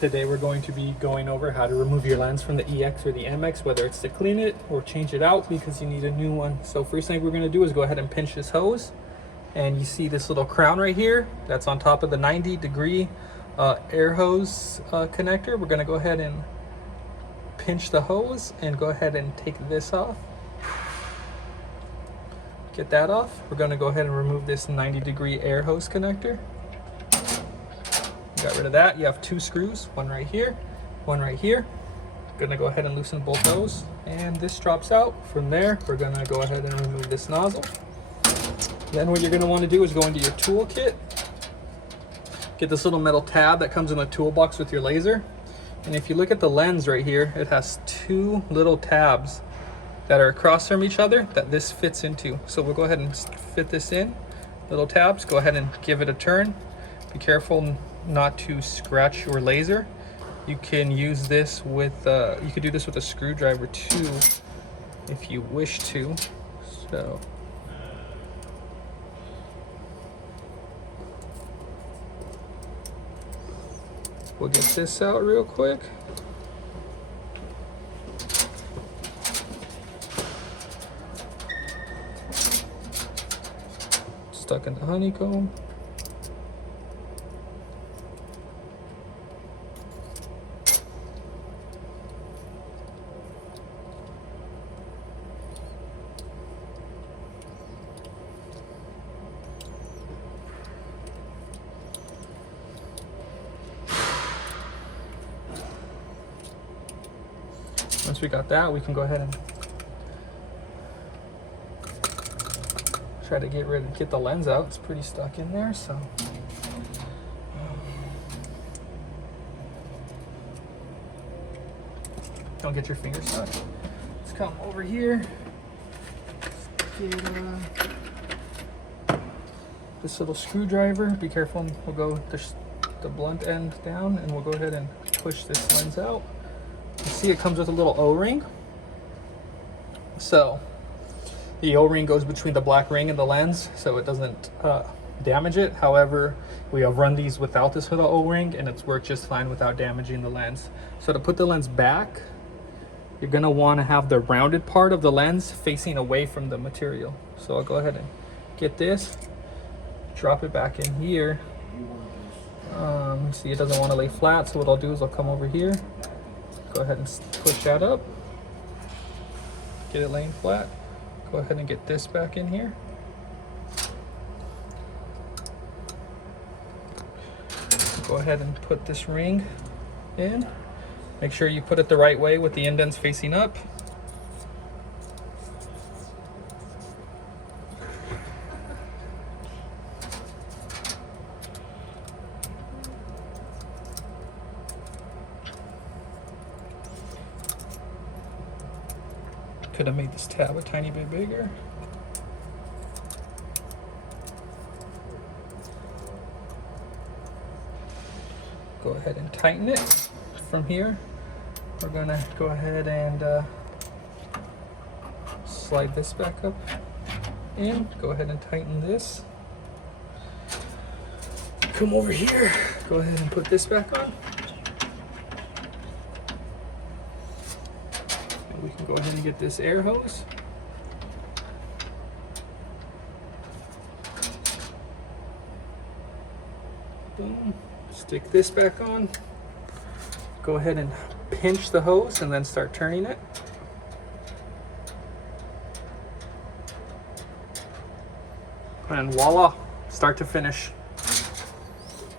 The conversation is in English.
Today we're going to be going over how to remove your lens from the EX or the MX, whether it's to clean it or change it out because you need a new one. So first thing we're going to do is go ahead and pinch this hose. And you see this little crown right here that's on top of the 90-degree air hose connector. We're going to go ahead and pinch the hose and go ahead and take this off. Get that off. We're going to go ahead and remove this 90-degree air hose connector. Got rid of that. You have two screws, one right here, one right here. Gonna go ahead and loosen both those, and this drops out. From there, we're gonna go ahead and remove this nozzle. Then what you're gonna want to do is go into your toolkit, get this little metal tab that comes in the toolbox with your laser. And if you look at the lens right here, it has two little tabs that are across from each other that this fits into. So we'll go ahead and fit this in, little tabs. Go ahead and give it a turn. Be careful not to scratch your laser. You can use this with you could do this with a screwdriver too if you wish to. So we'll get this out real quick. Stuck in the honeycomb. Once we got that, we can go ahead and try to get the lens out. It's pretty stuck in there, so. Don't get your fingers stuck. Let's come over here. Get this little screwdriver. Be careful, we'll go the blunt end down, and we'll go ahead and push this lens out. You see it comes with a little O-ring. So the O-ring goes between the black ring and the lens so it doesn't damage it. However, we have run these without this little O-ring and it's worked just fine without damaging the lens. So to put the lens back, you're gonna wanna have the rounded part of the lens facing away from the material. So I'll go ahead and get this, drop it back in here. See, it doesn't wanna lay flat, so what I'll do is I'll come over here, go ahead and push that up, get it laying flat. Go ahead and get this back in here. Go ahead and put this ring in. Make sure you put it the right way with the indents facing up. Could have made this tab a tiny bit bigger. Go ahead and tighten it from here. We're gonna go ahead and slide this back up in. Go ahead and tighten this. Come over here. Go ahead and put this back on. We can go ahead and get this air hose. Boom. Stick this back on. Go ahead and pinch the hose and then start turning it. And voila, start to finish.